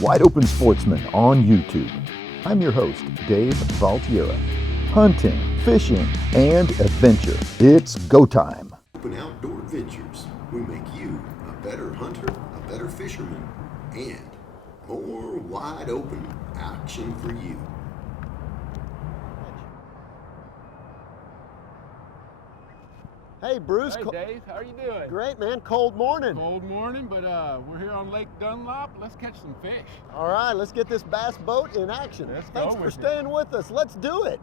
Wide Open Sportsman on YouTube. I'm your host, Dave Valtiera. Hunting, fishing, and adventure. It's go time. Open Outdoor Adventures. We make you a better hunter, a better fisherman, and more wide open action for you. Hey, Bruce. Hey, Dave. How are you doing? Great, man. Cold morning. Cold morning, but we're here on Lake Dunlap. Let's catch some fish. All right, let's get this bass boat in action. Thanks for staying with us. Let's do it.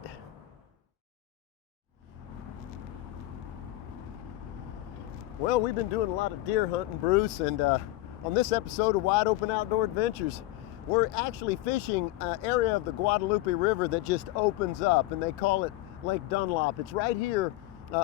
Well, we've been doing a lot of deer hunting, Bruce, and on this episode of Wide Open Outdoor Adventures, we're actually fishing an area of the Guadalupe River that just opens up, and they call it Lake Dunlap. It's right here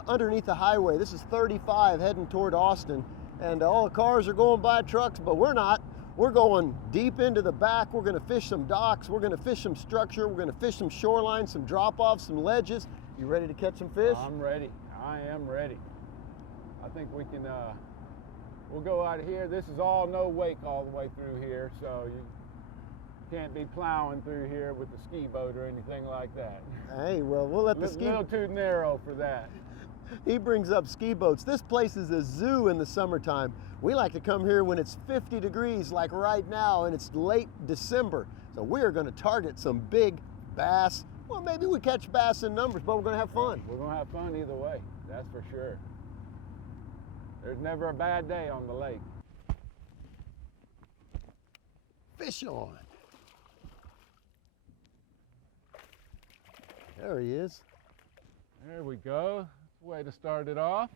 underneath the highway. This is 35 heading toward Austin, and all the cars are going by, trucks, but we're not. We're going deep into the back. We're going to fish some docks. We're going to fish some structure. We're going to fish some shoreline, some drop-offs, some ledges. You ready to catch some fish? I'm ready. I am ready. I think we can, we'll go out of here. This is all no wake all the way through here, so you can't be plowing through here with the ski boat or anything like that. Hey, well, we'll let the ski... A little too narrow for that. He brings up ski boats. This place is a zoo in the summertime. We like to come here when it's 50 degrees like right now, and it's late December. So we are going to target some big bass. Well, maybe we catch bass in numbers, but we're going to have fun. We're going to have fun either way, that's for sure. There's never a bad day on the lake. Fish on. There he is. There we go. Way to start it off.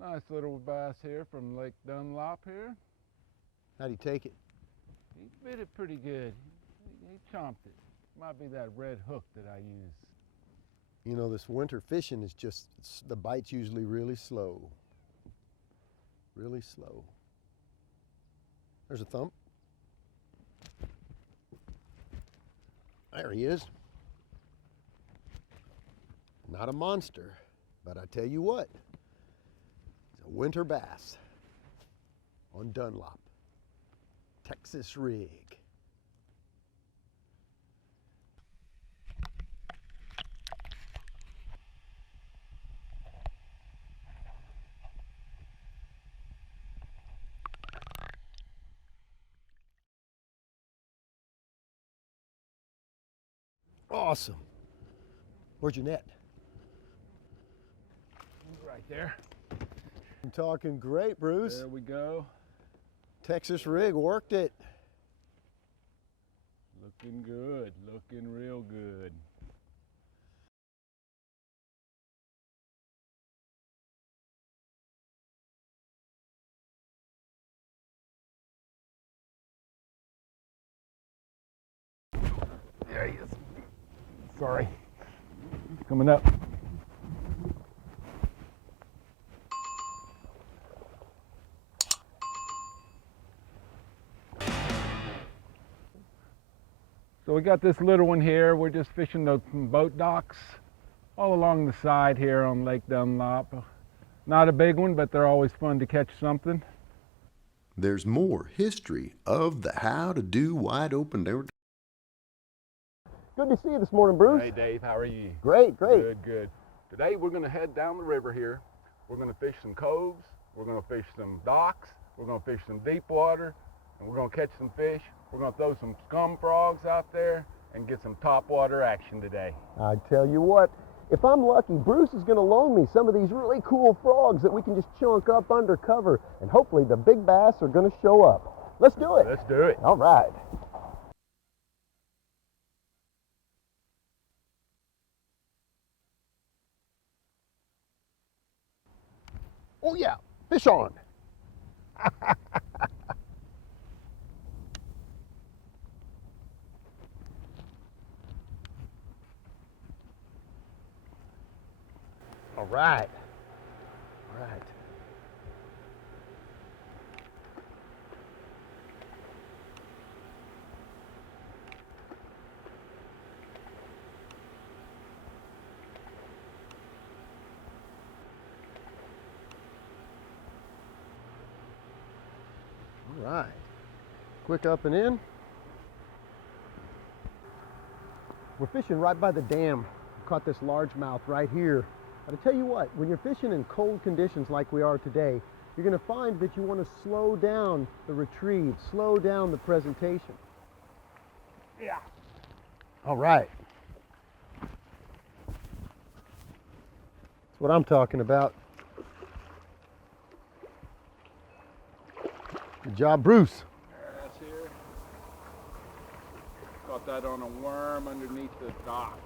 Nice little bass here from Lake Dunlap here. How'd he take it? He bit it pretty good. He chomped it. Might be that red hook that I use. You know, this winter fishing is just, the bite's usually really slow. Really slow. There's a thump. There he is. Not a monster, but I tell you what, it's a winter bass on Dunlap, Texas rig. Awesome. Where's your net? Right there. I'm talking great, Bruce. There we go. Texas rig worked it. Looking good, looking real good. There he is. Sorry. Coming up. So we got this little one here. We're just fishing the boat docks all along the side here on Lake Dunlap. Not a big one, but they're always fun to catch something. There's more history of the How to Do Wide Open Outdoor. Good to see you this morning, Bruce. Hey Dave, how are you? Great, great. Good, good. Today we're going to head down the river here. We're going to fish some coves. We're going to fish some docks. We're going to fish some deep water. And we're going to catch some fish. We're going to throw some scum frogs out there and get some topwater action today. I tell you what, if I'm lucky, Bruce is going to loan me some of these really cool frogs that we can just chunk up under cover, and hopefully the big bass are going to show up. Let's do it. Let's do it. All right. Oh yeah, fish on. All right. All right. All right. Quick up and in. We're fishing right by the dam. We caught this largemouth right here. But I tell you what, when you're fishing in cold conditions like we are today, you're going to find that you want to slow down the retrieve, slow down the presentation. Yeah. All right. That's what I'm talking about. Good job, Bruce. That's here. Caught that on a worm underneath the dock.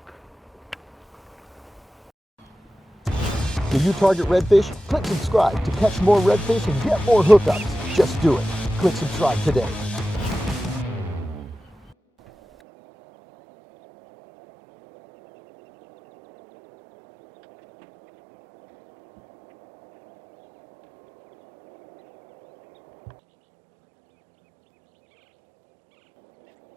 Do you target redfish? Click subscribe to catch more redfish and get more hookups. Just do it. Click subscribe today.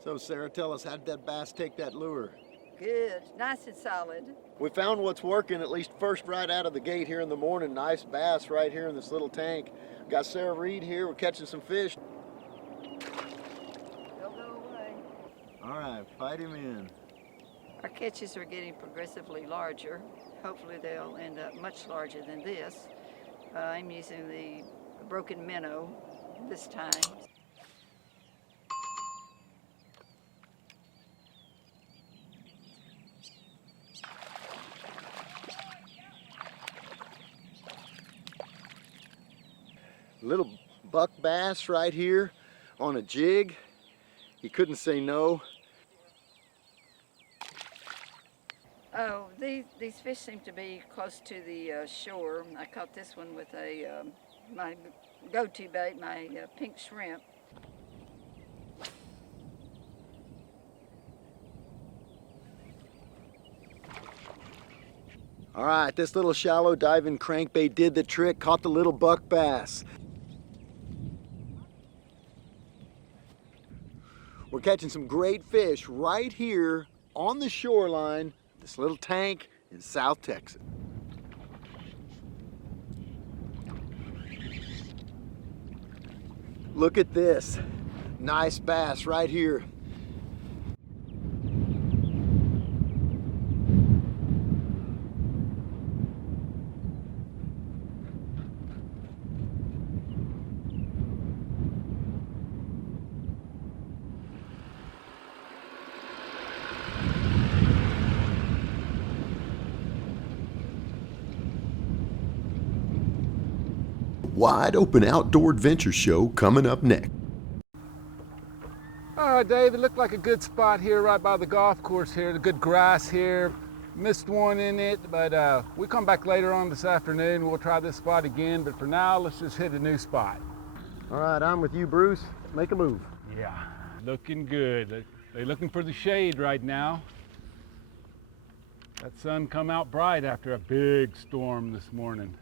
So Sarah, tell us, how did that bass take that lure? Good, nice and solid. We found what's working, at least first right out of the gate here in the morning. Nice bass right here in this little tank. Got Sarah Reed here, we're catching some fish. Don't go away. All right, fight him in. Our catches are getting progressively larger. Hopefully they'll end up much larger than this. I'm using the broken minnow this time. Little buck bass right here on a jig. He couldn't say no. Oh, these fish seem to be close to the shore. I caught this one with a my go-to bait, my pink shrimp. All right, this little shallow diving crankbait did the trick, caught the little buck bass. We're catching some great fish right here on the shoreline, this little tank in South Texas. Look at this, nice bass right here. Wide Open Outdoor Adventure Show coming up next. All right, Dave, it looked like a good spot here right by the golf course here. The good grass here. Missed one in it, but we come back later on this afternoon. We'll try this spot again, but for now, let's just hit a new spot. All right, I'm with you, Bruce. Make a move. Yeah, looking good. They're looking for the shade right now. That sun come out bright after a big storm this morning.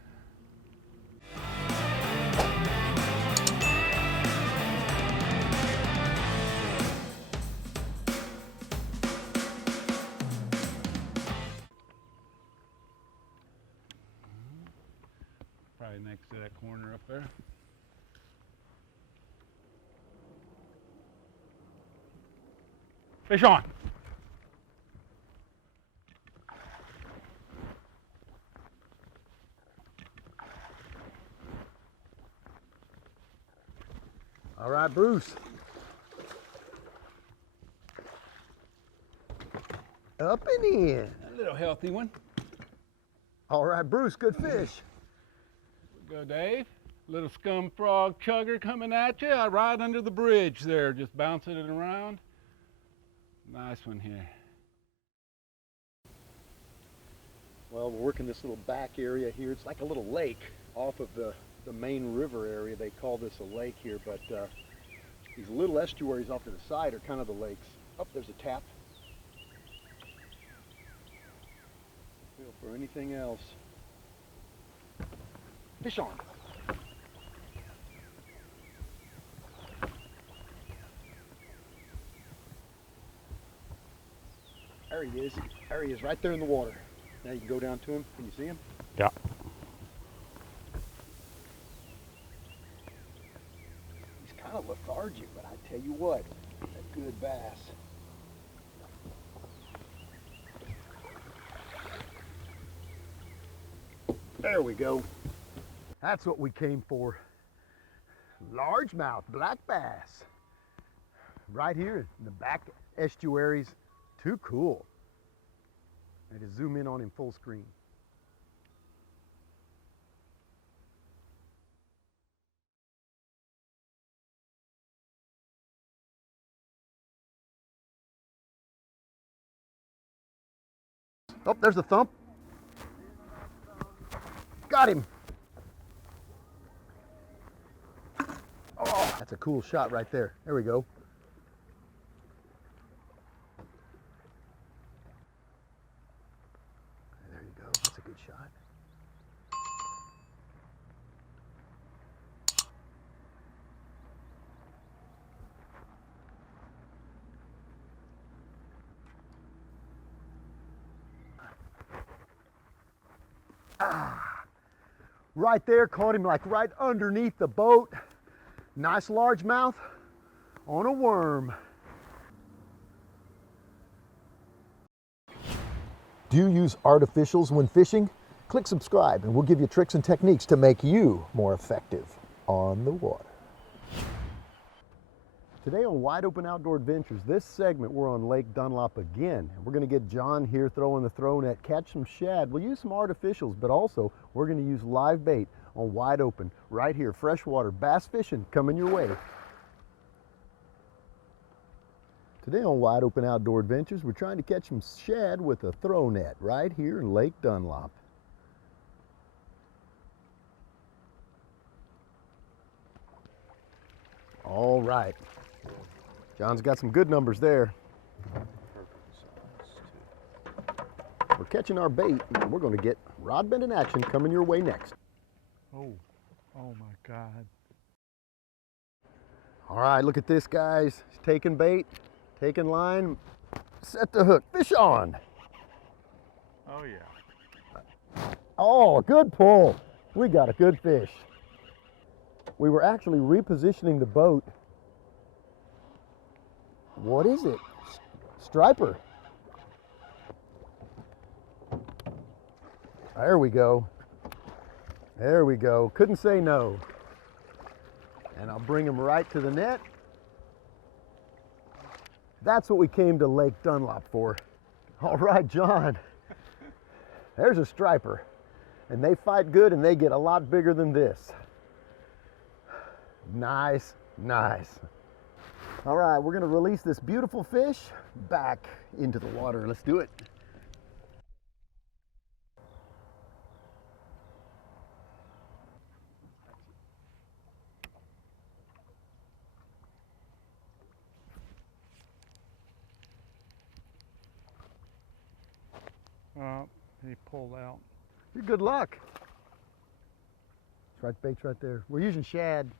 Probably next to that corner up there. Fish on. All right, Bruce. Up and in. A little healthy one. All right, Bruce, good fish. Go, Dave. Little scum frog chugger coming at you right under the bridge there, just bouncing it around. Nice one here. Well, we're working this little back area here. It's like a little lake off of the main river area. They call this a lake here, but these little estuaries off to the side are kind of the lakes. Oh, there's a tap. Feel for anything else. Fish on. There he is. There he is, right there in the water. Now you can go down to him. Can you see him? Yeah. He's kind of lethargic, but I tell you what, a good bass. There we go. That's what we came for. Largemouth black bass. Right here in the back estuaries. Too cool. I had to zoom in on him full screen. Oh, there's a thump. Got him. Oh, that's a cool shot right there. There we go. There you go. That's a good shot. Right there, caught him like right underneath the boat. Nice largemouth on a worm. Do you use artificials when fishing? Click subscribe and we'll give you tricks and techniques to make you more effective on the water. Today on Wide Open Outdoor Adventures, this segment we're on Lake Dunlap again. And we're going to get John here throwing the throw net, catch some shad. We'll use some artificials, but also we're going to use live bait on Wide Open right here. Freshwater bass fishing coming your way. Today on Wide Open Outdoor Adventures, we're trying to catch some shad with a throw net right here in Lake Dunlap. All right. John's got some good numbers there. We're catching our bait, and we're going to get rod bending action coming your way next. Oh my God. All right, look at this, guys. He's taking bait, taking line, set the hook, fish on. Oh yeah. Oh, good pull. We got a good fish. We were actually repositioning the boat. What is it? Striper. There we go. There we go. Couldn't say no. And I'll bring him right to the net. That's what we came to Lake Dunlap for. All right, John. There's a striper. And they fight good and they get a lot bigger than this. Nice, nice. All right, we're gonna release this beautiful fish back into the water. Let's do it. He pulled out. You're good luck. Right, bait's right there. We're using shad.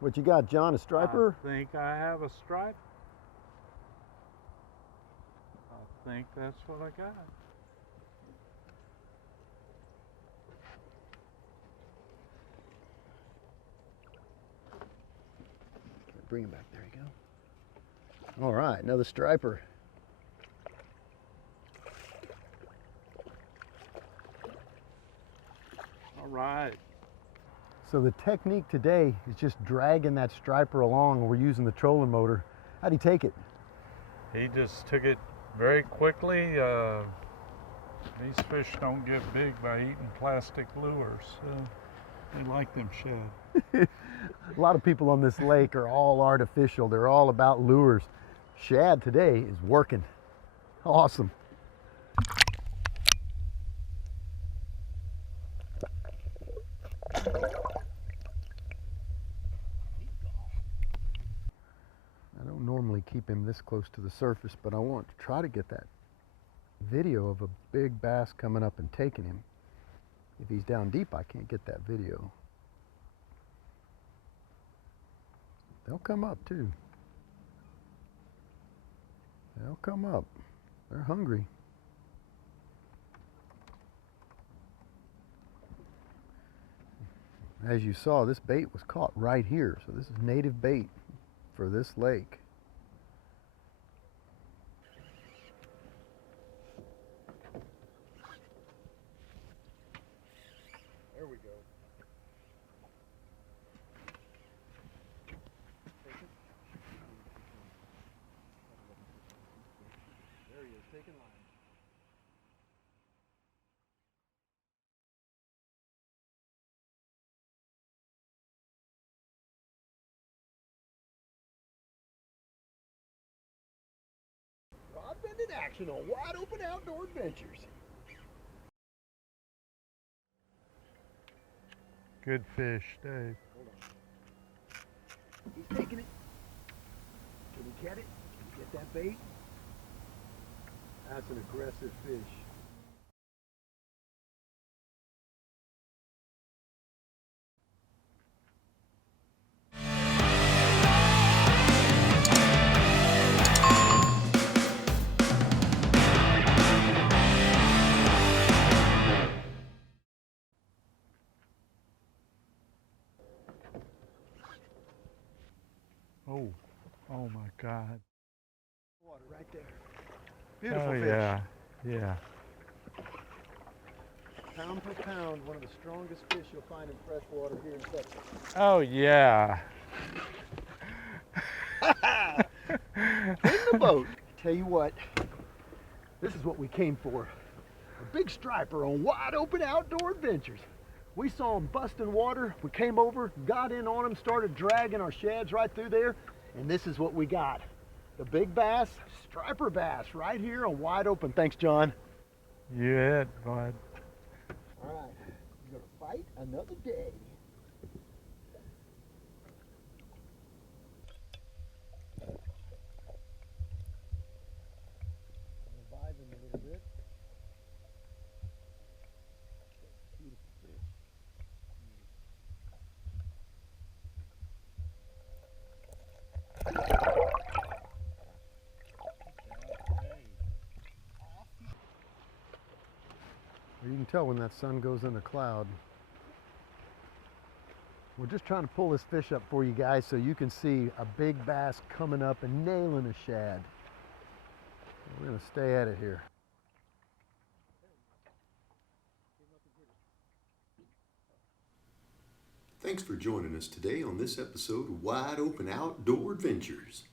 What you got, John? A striper? I think I have a stripe. I think that's what I got. Bring him back. There you go. All right, another striper. All right. So the technique today is just dragging that striper along. We're using the trolling motor. How'd he take it? He just took it very quickly. These fish don't get big by eating plastic lures. They like them shad. A lot of people on this lake are all artificial. They're all about lures. Shad today is working. Awesome. I don't normally keep him this close to the surface, but I want to try to get that video of a big bass coming up and taking him. If he's down deep, I can't get that video. They'll come up too. They'll come up. They're hungry. As you saw, this bait was caught right here. So this is native bait for this lake. taking line. Rod bend in action on Wide Open Outdoor Adventures. Good fish, Dave. He's taking it. Can we catch it? Can we get that bait? That's an aggressive fish. Oh, oh my God. Water right there. Beautiful Oh fish. yeah, yeah. Pound for pound, one of the strongest fish you'll find in freshwater here in Texas. Oh yeah. In the boat. Tell you what, this is what we came for. A big striper on Wide Open Outdoor Adventures. We saw him busting water. We came over, got in on him, started dragging our shads right through there, and this is what we got. The big bass, striper bass, right here on Wide Open. Thanks, John. You hit, bud. All right, we're gonna fight another day. Revive him a little bit. Beautiful fish. You can tell when that sun goes in a cloud. We're just trying to pull this fish up for you guys so you can see a big bass coming up and nailing a shad. We're going to stay at it here. Thanks for joining us today on this episode of Wide Open Outdoor Adventures.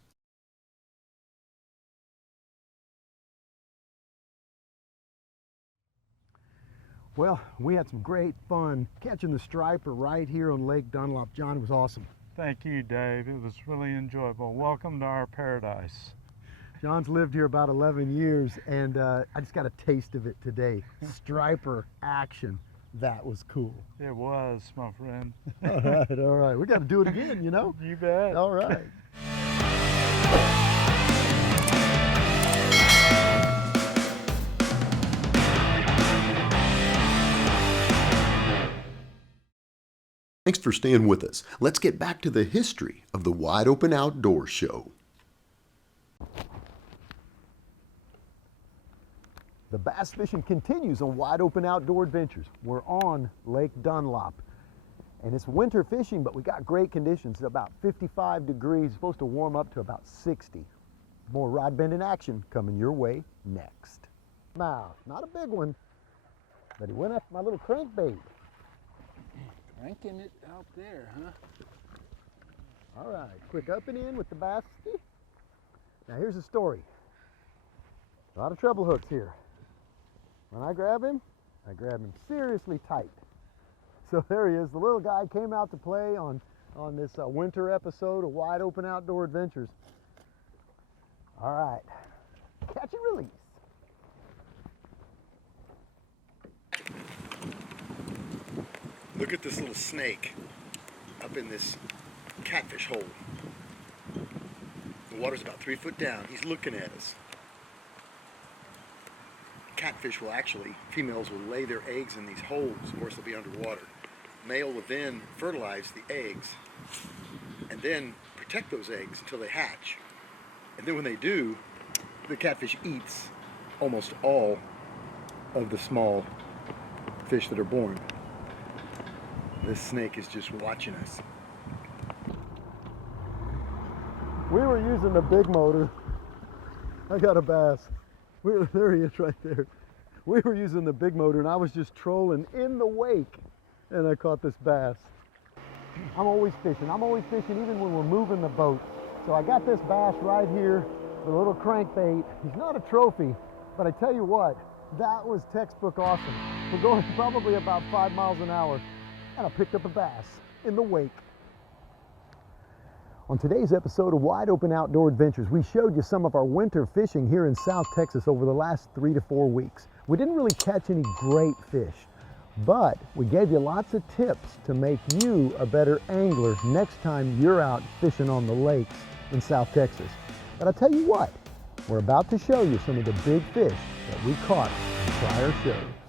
Well, we had some great fun catching the striper right here on Lake Dunlap. John, it was awesome. Thank you, Dave. It was really enjoyable. Welcome to our paradise. John's lived here about 11 years, and I just got a taste of it today. Striper action. That was cool. It was, my friend. All right, all right. We got to do it again, you know? You bet. All right. Thanks for staying with us. Let's get back to the history of the Wide Open Outdoor Show. The bass fishing continues on Wide Open Outdoor Adventures. We're on Lake Dunlap. And it's winter fishing, but we got great conditions. It's about 55 degrees, supposed to warm up to about 60. More rod bending action coming your way next. Mouth, not a big one, but he went after my little crankbait. Cranking it out there, huh? All right, quick up and in with the bass. Now here's the story. A lot of treble hooks here. When I grab him seriously tight. So there he is. The little guy came out to play on this winter episode of Wide Open Outdoor Adventures. All right, catch and release. Look at this little snake up in this catfish hole. The water's about 3 foot down. He's looking at us. Catfish will actually, females will lay their eggs in these holes. Of course, they'll be underwater. Male will then fertilize the eggs and then protect those eggs until they hatch. And then when they do, the catfish eats almost all of the small fish that are born. This snake is just watching us. We were using the big motor. I got a bass. There he is right there. We were using the big motor and I was just trolling in the wake and I caught this bass. I'm always fishing even when we're moving the boat. So I got this bass right here, the little crankbait. He's not a trophy, But I tell you what, that was textbook awesome. We're going probably about 5 miles an hour, and I picked up a bass in the wake. On today's episode of Wide Open Outdoor Adventures, we showed you some of our winter fishing here in South Texas over the last 3 to 4 weeks. We didn't really catch any great fish, but we gave you lots of tips to make you a better angler next time you're out fishing on the lakes in South Texas. But I'll tell you what, we're about to show you some of the big fish that we caught in prior shows.